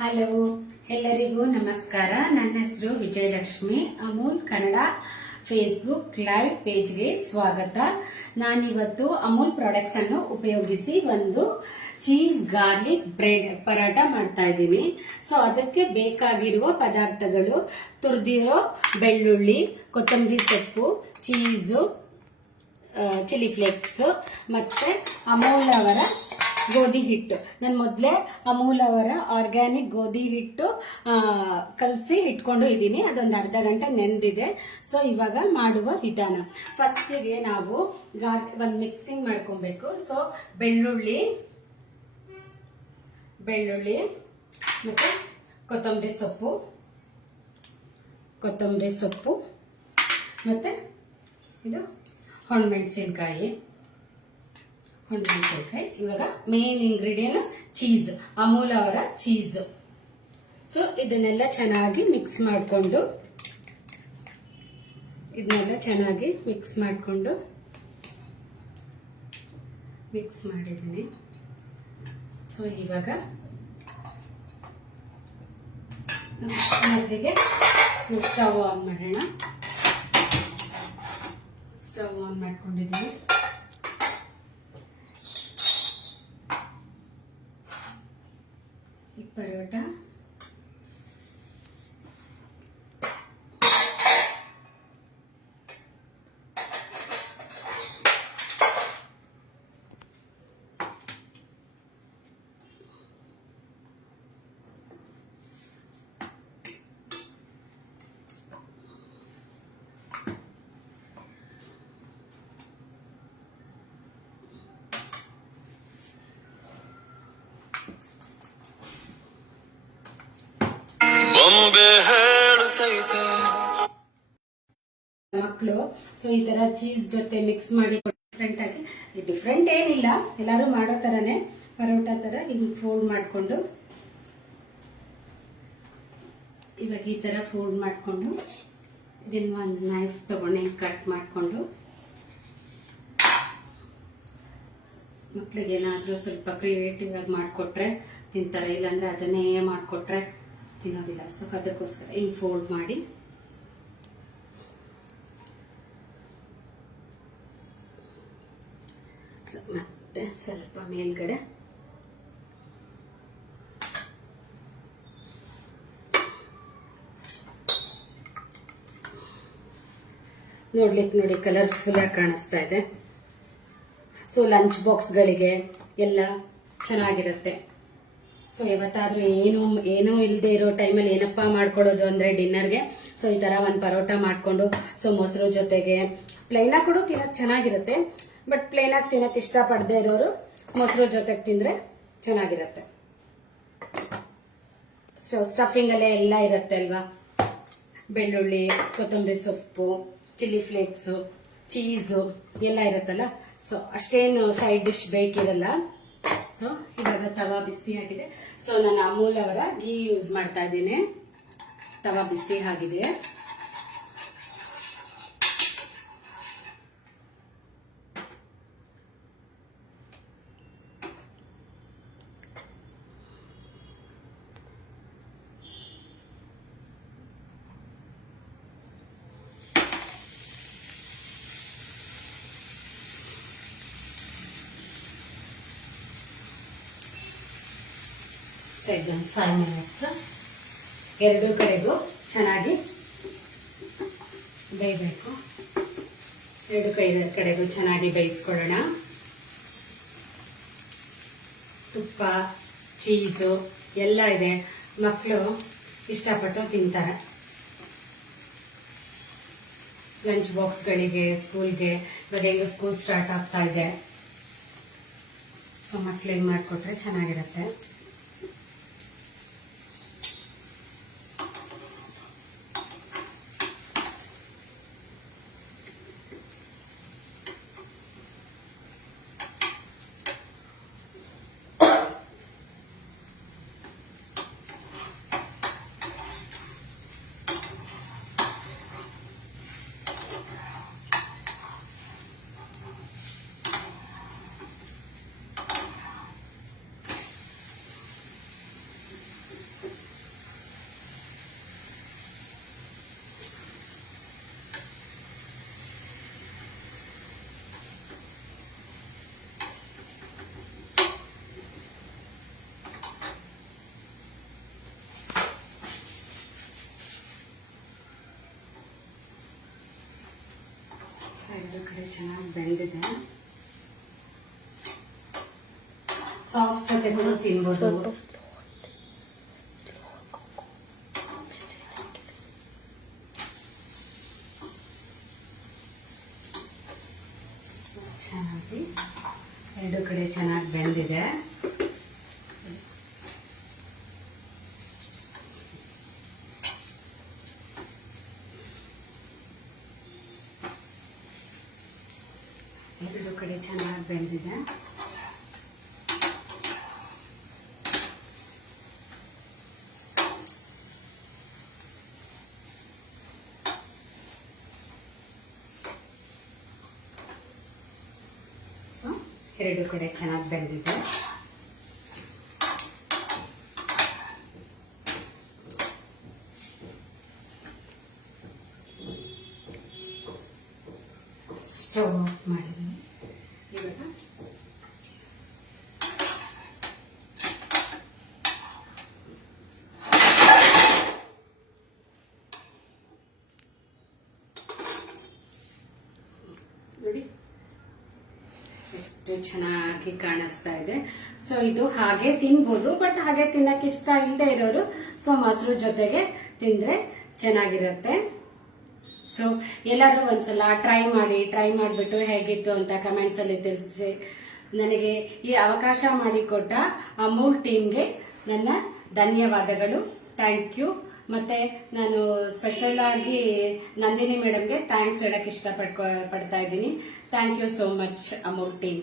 Hello, ಎಲ್ಲರಿಗೂ ನಮಸ್ಕಾರ. ನನ್ನ ಹೆಸರು ವಿಜಯಲಕ್ಷ್ಮಿ. ಅಮೂಲ್ ಕನ್ನಡ ಫೇಸ್ಬುಕ್ ಲೈವ್ ಪೇಜ್ಗೆ ಸ್ವಾಗತ. ನಾನಿವತ್ತು ಅಮೂಲ್ ಪ್ರಾಡಕ್ಟ್ಸ್ ಅನ್ನು ಉಪಯೋಗಿಸಿ ಒಂದು ಚೀಸ್ ಗಾರ್ಲಿಕ್ ಬ್ರೆಡ್ ಪರಾಟ ಮಾಡ್ತಾ ಇದ್ದೀನಿ. ಸೊ ಅದಕ್ಕೆ ಬೇಕಾಗಿರುವ ಪದಾರ್ಥಗಳು: ತುರಿದಿರೋ ಬೆಳ್ಳುಳ್ಳಿ, ಕೊತ್ತಂಬರಿ ಸೊಪ್ಪು, ಚೀಸು, ಚಿಲ್ಲಿ ಫ್ಲೇಕ್ಸ್ ಮತ್ತೆ ಅಮೂಲ್ ಅವರ ಗೋಧಿ ಹಿಟ್ಟು. ನಾನು ಮೊದಲೇ ಅಮೂಲ್ ಅವರ ಆರ್ಗ್ಯಾನಿಕ್ ಗೋಧಿ ಹಿಟ್ಟು ಕಲಸಿ ಇಟ್ಕೊಂಡು ಇದ್ದೀನಿ. ಅದೊಂದು ಅರ್ಧ ಗಂಟೆ ನೆನೆದಿದೆ. ಸೊ ಇವಾಗ ಮಾಡುವ ವಿಧಾನ: ಫಸ್ಟಿಗೆ ನಾವು ಒಂದು ಮಿಕ್ಸಿಂಗ್ ಮಾಡ್ಕೊಬೇಕು. ಸೊ ಬೆಳ್ಳುಳ್ಳಿ ಮತ್ತೆ ಕೊತ್ತಂಬರಿ ಸೊಪ್ಪು ಮತ್ತೆ ಇದು ಹೊಣಮೆಣಸಿನ್ಕಾಯಿ. ಇವಾಗ ಮೇನ್ ಇಂಗ್ರೀಡಿಯಂಟ್ ಚೀಸ್, ಅಮೂಲ್ ಅವರ ಚೀಸ್. ಸೊ ಇದನ್ನೆಲ್ಲ ಚೆನ್ನಾಗಿ ಮಿಕ್ಸ್ ಮಾಡಿದ್ದೀನಿ. ಸೊ ಇವಾಗ ಮೊದಲಿಗೆ ಸ್ಟವ್ ಆನ್ ಮಾಡೋಣ. ಸ್ಟವ್ ಆನ್ ಮಾಡ್ಕೊಂಡಿದ್ದೀನಿ. ಈ ಪರೋಟ ಮಕ್ಕಳು ಸೊ ಈ ತರ ಚೀಸ್ ಜೊತೆ ಮಿಕ್ಸ್ ಮಾಡಿ ಡಿಫ್ರೆಂಟ್ ಏನಿಲ್ಲ, ಎಲ್ಲರೂ ಮಾಡೋ ತರನೇ ಪರೋಟ ತರ ಹಿಂಗ್ ಫೋಲ್ಡ್ ಮಾಡ್ಕೊಂಡು, ಇವಾಗ ಈ ತರ ಫೋಲ್ಡ್ ಮಾಡ್ಕೊಂಡು ಇದನ್ನ ಒಂದು ನೈಫ್ ತಗೊಂಡು ಕಟ್ ಮಾಡ್ಕೊಂಡು, ಮಕ್ಳಿಗೆ ಏನಾದ್ರೂ ಸ್ವಲ್ಪ ಕ್ರಿಯೇಟಿವ್ ಆಗಿ ಮಾಡಿಕೊಟ್ರೆ ತಿಂತಾರೆ, ಇಲ್ಲಾಂದ್ರೆ ಅದನ್ನೇ ಮಾಡಿಕೊಟ್ರೆ ತಿನ್ನೋದಿಲ್ಲ. ಸೊ ಅದಕ್ಕೋಸ್ಕರ ಹಿಂಗ್ ಫೋಲ್ಡ್ ಮಾಡಿ ಮತ್ತೆ ಸ್ವಲ್ಪ ಮೇಲ್ಗಡೆ ನೋಡಿ ಕಲರ್ಫುಲ್ ಆಗಿ ಕಾಣಿಸ್ತಾ ಇದೆ. ಸೊ ಲಂಚ್ ಬಾಕ್ಸ್ಗಳಿಗೆ ಎಲ್ಲ ಚೆನ್ನಾಗಿರುತ್ತೆ. ಸೊ ಯಾವತ್ತಾದ್ರೂ ಏನೂ ಇಲ್ಲದೆ ಇರೋ ಟೈಮಲ್ಲಿ ಏನಪ್ಪಾ ಮಾಡ್ಕೊಳ್ಳೋದು ಅಂದ್ರೆ ಡಿನ್ನರ್ಗೆ, ಸೊ ಈ ತರ ಒಂದು ಪರೋಟ ಮಾಡ್ಕೊಂಡು, ಸೊ ಮೊಸರು ಜೊತೆಗೆ ಪ್ಲೇನಾಗಿ ಕೂಡ ತಿನ್ನಕ್ ಚೆನ್ನಾಗಿರುತ್ತೆ. ಬಟ್ ಪ್ಲೇನಾಗಿ ತಿನ್ನಕ್ ಇಷ್ಟಪಡದೆ ಇರೋರು ಮೊಸರು ಜೊತೆಗೆ ತಿಂದ್ರೆ ಚೆನ್ನಾಗಿರುತ್ತೆ. ಸೊ ಸ್ಟಫಿಂಗ್ ಅಲ್ಲೇ ಎಲ್ಲ ಇರುತ್ತೆ ಅಲ್ವಾ, ಬೆಳ್ಳುಳ್ಳಿ, ಕೊತ್ತಂಬರಿ ಸೊಪ್ಪು, ಚಿಲ್ಲಿ ಫ್ಲೇಕ್ಸು, ಚೀಸು ಎಲ್ಲ ಇರುತ್ತಲ್ಲ. ಸೊ ಅಷ್ಟೇನು ಸೈಡ್ ಡಿಶ್ ಬೇಕಿರಲ್ಲ. ಸೊ ಇವಾಗ ತವಾ ಬಿಸಿ ಆಗಿದೆ. ಸೊ ನಾನು ಅಮೂಲ್ ಅವರ ಗೀ ಯೂಸ್ ಮಾಡ್ತಾ ಇದ್ದೀನಿ. ತವಾ ಬಿಸಿ ಆಗಿದೆ. ಇದನ್ನು 5 ಮಿನಿಟ್ಸ್ ಎರಡೂ ಕಡೆಗೂ ಚೆನ್ನಾಗಿ ಬೇಯಬೇಕು. ಎರಡು ಕಡೆಗೂ ಚೆನ್ನಾಗಿ ಬೇಯಿಸ್ಕೊಳ್ಳೋಣ. ತುಪ್ಪ, ಚೀಸು ಎಲ್ಲ ಇದೆ, ಮಕ್ಕಳು ಇಷ್ಟಪಟ್ಟು ತಿಂತಾರೆ. ಲಂಚ್ ಬಾಕ್ಸ್ಗಳಿಗೆ, ಸ್ಕೂಲ್ಗೆ, ಇವಾಗ ಹೆಂಗ ಸ್ಕೂಲ್ ಸ್ಟಾರ್ಟ್ ಆಗ್ತಾ ಇದೆ. ಸೊ ಮಕ್ಳಿಗೆ ಮಾಡಿಕೊಟ್ರೆ ಚೆನ್ನಾಗಿರುತ್ತೆ. ಎರಡು ಕಡೆ ಚೆನ್ನಾಗಿ ಬೆಂದಿದೆ. ಸಾಸ್ ಜೊತೆ ಕೂಡ ತಿನ್ಬೋದು. ಚೆನ್ನಾಗಿ ಎರಡು ಕಡೆ ಚೆನ್ನಾಗಿ ಬೆಂದಿದೆ. ಎರಡು ಕಡೆ ಚೆನ್ನಾಗಿ ಬೆಂದಿದೆ. ಸೊ ಎರಡು ಕಡೆ ಚೆನ್ನಾಗಿ ಬೆಂದಿದೆ. ಸ್ಟವ್ ಆಫ್ ಮಾಡಿದ್ದೀನಿ. ಇವಾಗ ನೋಡಿ ಎಷ್ಟು ಚೆನ್ನಾಗಿ ಕಾಣಿಸ್ತಾ ಇದೆ. ಸೊ ಇದು ಹಾಗೆ ತಿನ್ಬೋದು, ಬಟ್ ಹಾಗೆ ತಿನ್ನಕ್ಕೆ ಇಷ್ಟ ಇಲ್ಲದೆ ಇರೋರು ಸೊ ಮೊಸರು ಜೊತೆಗೆ ತಿಂದ್ರೆ ಚೆನ್ನಾಗಿರುತ್ತೆ. ಸೊ ಎಲ್ಲರೂ ಒಂದ್ಸಲ ಟ್ರೈ ಮಾಡಿಬಿಟ್ಟು ಹೇಗಿತ್ತು ಅಂತ ಕಮೆಂಟ್ಸ್ ಅಲ್ಲಿ ತಿಳಿಸಿ. ನನಗೆ ಈ ಅವಕಾಶ ಮಾಡಿಕೊಟ್ಟ ಅಮೂಲ್ ಟೀಮ್ಗೆ ನನ್ನ ಧನ್ಯವಾದಗಳು. Thank you. ಮತ್ತೆ ನಾನು ಸ್ಪೆಷಲ್ ಆಗಿ ನಂದಿನಿ ಮೇಡಮ್ಗೆ ಥ್ಯಾಂಕ್ಸ್ ಹೇಳಕ್ ಇಷ್ಟಪಡ್ತಾ ಇದ್ದೀನಿ. Thank you so much Amul team.